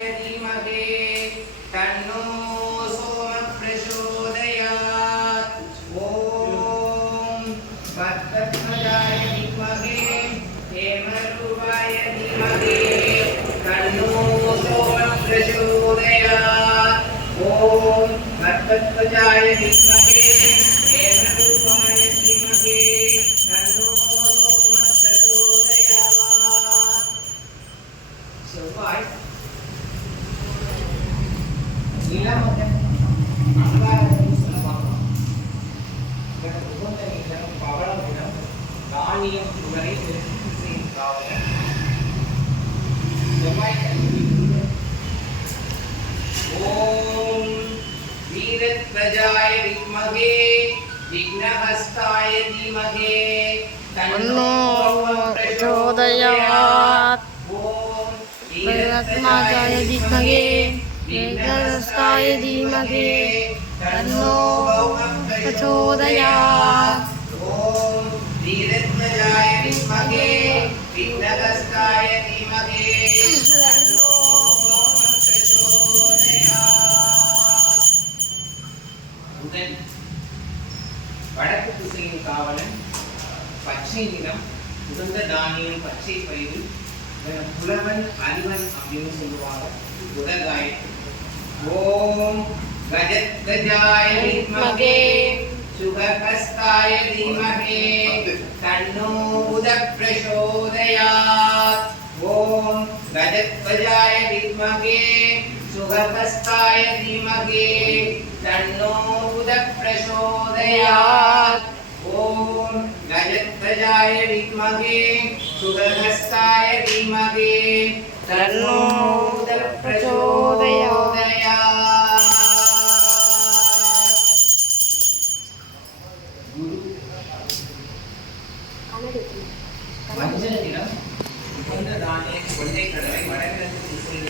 धीमहि तन्नो सोमः प्रचोदयात्। ॐ भक्तध्वजाय विद्महे हेमरूपाय धीमहि तन्नो सोमः प्रचोदयात्। ॐ भक्तध्वजाय विद्महे हेमरूपाय धीमहि तन्नो सोमः प्रचोदयात्। செவ்வாய் நீளம் உகந்த நீளம் பவளம் இடம் தானியம் சுவரை செவ்வாய் ஓம் வீரத்வஜாய வித்மகே விக்னஹஸ்தாய தீமகே தன்னோ प्रचोदयात्। वीरत्वजाय विद्महे विघ्नहस्ताय धीमहि तन्नो प्रचोदयात्। ओम वीरत्वजाय विद्महे विघ्नहस्ताय धीमहि तन्नो प्रचोदयात्। முதல் வடக்கு திசையின் காவலன் பச்சை நிறம் உகந்த தானியம் பச்சை பயிறு புலவன் அறிவன் அப்படின்னு சொல்லுவாங்க. புதகாய் ஓம் கஜத்வஜாய வித்மகே சுகஹஸ்தாய தீமஹி தன்னோ புதः பிரசோதயாத்। ஓம் கஜத்வஜாய வித்மகே சுகஹஸ்தாய தீமஹி தன்னோ புதः பிரசோதயாத்। ओम गजध्वजाय विद्महे सुगहस्ताय धीमहि तन्नो बुधः प्रचोदयात्। மஞ்சள் நிறம் உகந்த தானியம் கொண்டை கடலை வடகிழக்கு திசையில்